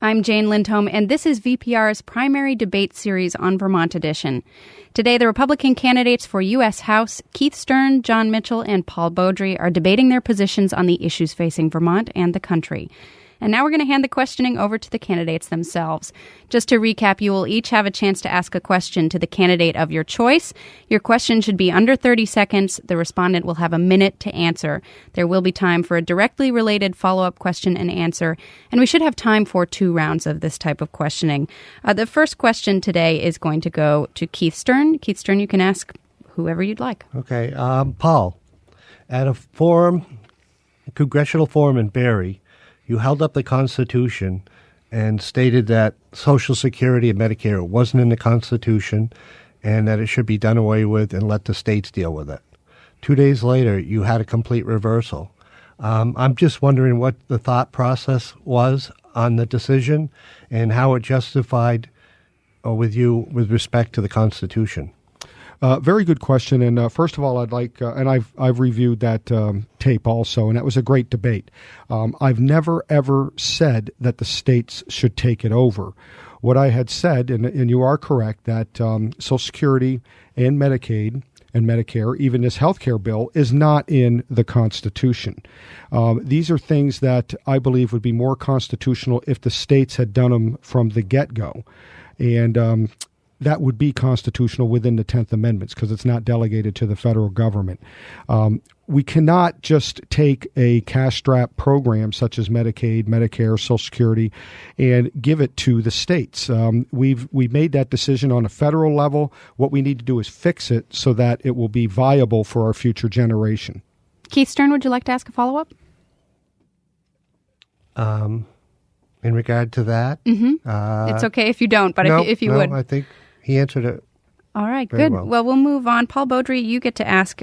I'm Jane Lindholm, and this is VPR's primary debate series on Vermont Edition. Today, the Republican candidates for U.S. House, Keith Stern, John Mitchell, and Paul Beaudry, are debating their positions on the issues facing Vermont and the country. And now we're going to hand the questioning over to the candidates themselves. Just to recap, you will each have a chance to ask a question to the candidate of your choice. Your question should be under 30 seconds. The respondent will have a minute to answer. There will be time for a directly related follow-up question and answer, and we should have time for 2 rounds of this type of questioning. The first question today is going to go to Keith Stern. Keith Stern, you can ask whoever you'd like. Okay. Paul, at a congressional forum in Barrie, you held up the Constitution and stated that Social Security and Medicare wasn't in the Constitution and that it should be done away with and let the states deal with it. 2 days later, you had a complete reversal. I'm just wondering what the thought process was on the decision and how it justified with you with respect to the Constitution. Very good question. And first of all, I'd like, and I've reviewed that tape also, and it was a great debate. I've never, ever said that the states should take it over. What I had said, and you are correct, that Social Security and Medicaid and Medicare, even this health care bill, is not in the Constitution. These are things that I believe would be more constitutional if the states had done them from the get-go. And that would be constitutional within the 10th Amendments because it's not delegated to the federal government. We cannot just take a cash-strapped program such as Medicaid, Medicare, Social Security, and give it to the states. We've made that decision on a federal level. What we need to do is fix it so that it will be viable for our future generation. Keith Stern, would you like to ask a follow-up? In regard to that? Mm-hmm. It's okay if you don't, but if you would. I think he answered it. All right, good. Well, we'll move on. Paul Beaudry, you get to ask.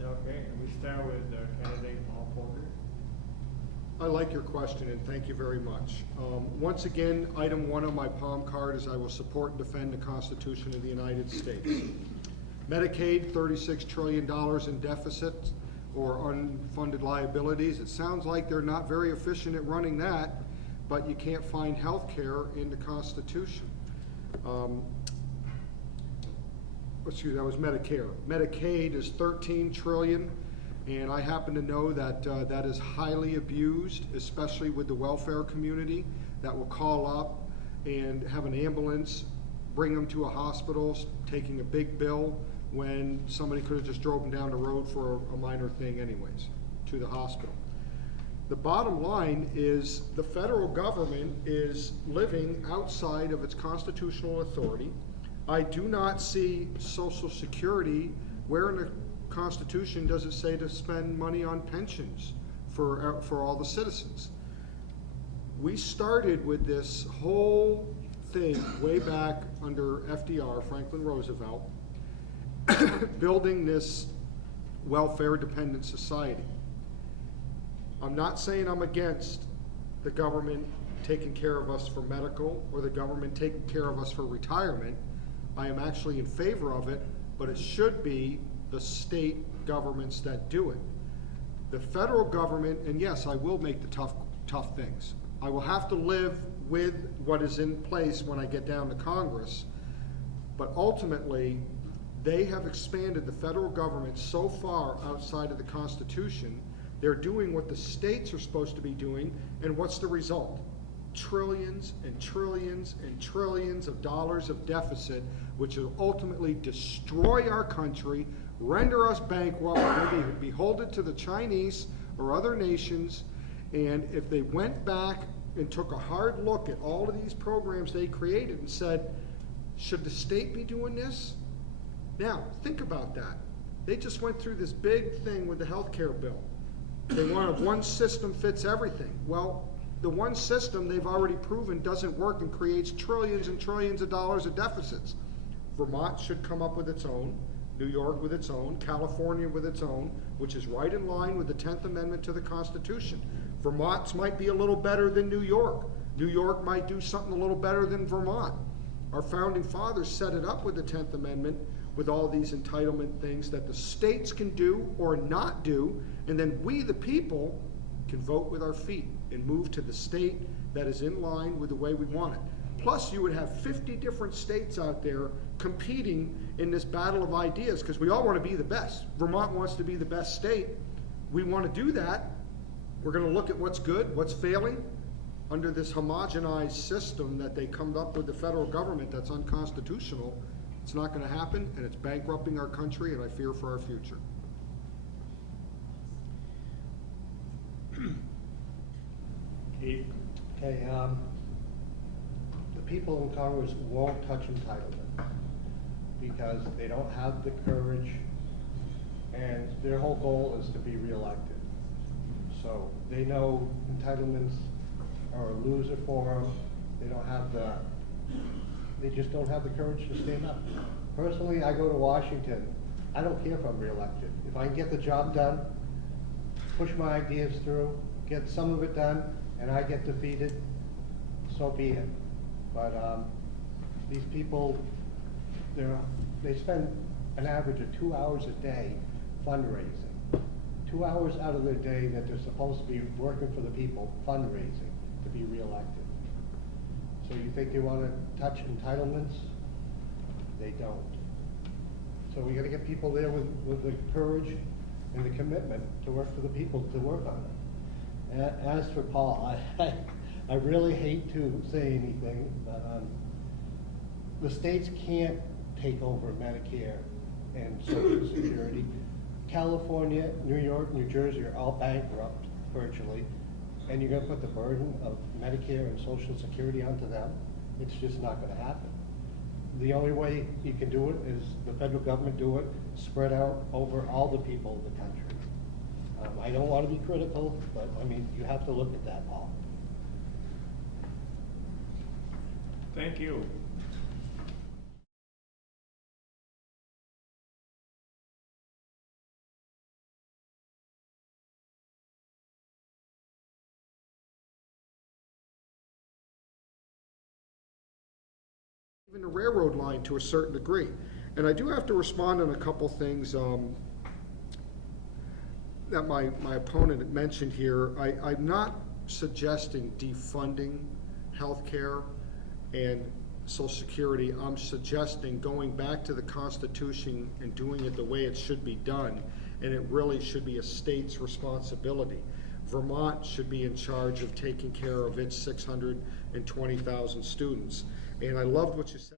Okay, and we start with candidate Paul Beaudry. I like your question, and thank you very much. Once again, item 1 on my palm card is I will support and defend the Constitution of the United States. Medicaid, $36 trillion in deficit or unfunded liabilities. It sounds like they're not very efficient at running that, but you can't find health care in the Constitution. That was Medicare. Medicaid is $13 trillion, and I happen to know that that is highly abused, especially with the welfare community that will call up and have an ambulance, bring them to a hospital, taking a big bill when somebody could have just drove them down the road for a minor thing anyways, to the hospital. The bottom line is the federal government is living outside of its constitutional authority. I do not see Social Security. Where in the Constitution does it say to spend money on pensions for all the citizens? We started with this whole thing way back under FDR, Franklin Roosevelt, building this welfare-dependent society. I'm not saying I'm against the government taking care of us for medical or the government taking care of us for retirement. I am actually in favor of it, but it should be the state governments that do it. The federal government, and yes, I will make the tough things. I will have to live with what is in place when I get down to Congress, but ultimately, they have expanded the federal government so far outside of the Constitution. They're doing what the states are supposed to be doing, and what's the result? Trillions and trillions and trillions of dollars of deficit, which will ultimately destroy our country, render us bankrupt, maybe beholden to the Chinese or other nations, And if they went back and took a hard look at all of these programs they created and said, should the state be doing this? Now, think about that. They just went through this big thing with the health care bill. They wanted one system fits everything. Well, the one system they've already proven doesn't work and creates trillions and trillions of dollars of deficits. Vermont should come up with its own, New York with its own, California with its own, which is right in line with the 10th Amendment to the Constitution. Vermont's might be a little better than New York. New York might do something a little better than Vermont. Our founding fathers set it up with the 10th Amendment with all these entitlement things that the states can do or not do, and then we, the people, can vote with our feet and move to the state that is in line with the way we want it. Plus, you would have 50 different states out there competing in this battle of ideas, because we all want to be the best. Vermont wants to be the best state. We want to do that. We're going to look at what's good, what's failing, under this homogenized system that they come up with the federal government that's unconstitutional. It's not going to happen, and it's bankrupting our country, and I fear for our future. Keith? Okay, the people in Congress won't touch entitlement because they don't have the courage, and their whole goal is to be reelected. So they know entitlements are a loser for them. They just don't have the courage to stand up. Personally, I go to Washington. I don't care if I'm reelected. If I can get the job done, push my ideas through, get some of it done, and I get defeated, so be it. But these people, they spend an average of 2 hours a day fundraising. 2 hours out of their day that they're supposed to be working for the people, fundraising to be reelected. So you think they want to touch entitlements? They don't. So we got to get people there with the courage and the commitment to work for the people, to work on it. As for Paul, I really hate to say anything, but the states can't take over Medicare and Social Security. California, New York, New Jersey are all bankrupt virtually, and you're going to put the burden of Medicare and Social Security onto them. It's just not going to happen. The only way you can do it is the federal government do it, spread out over all the people of the country. I don't want to be critical, but I mean, you have to look at that, Paul. Thank you. Even the railroad line to a certain degree. And I do have to respond on a couple things that my opponent had mentioned here. I'm not suggesting defunding healthcare and Social Security. I'm suggesting going back to the Constitution and doing it the way it should be done, and it really should be a state's responsibility. Vermont should be in charge of taking care of its 620,000 students. And I loved what you said.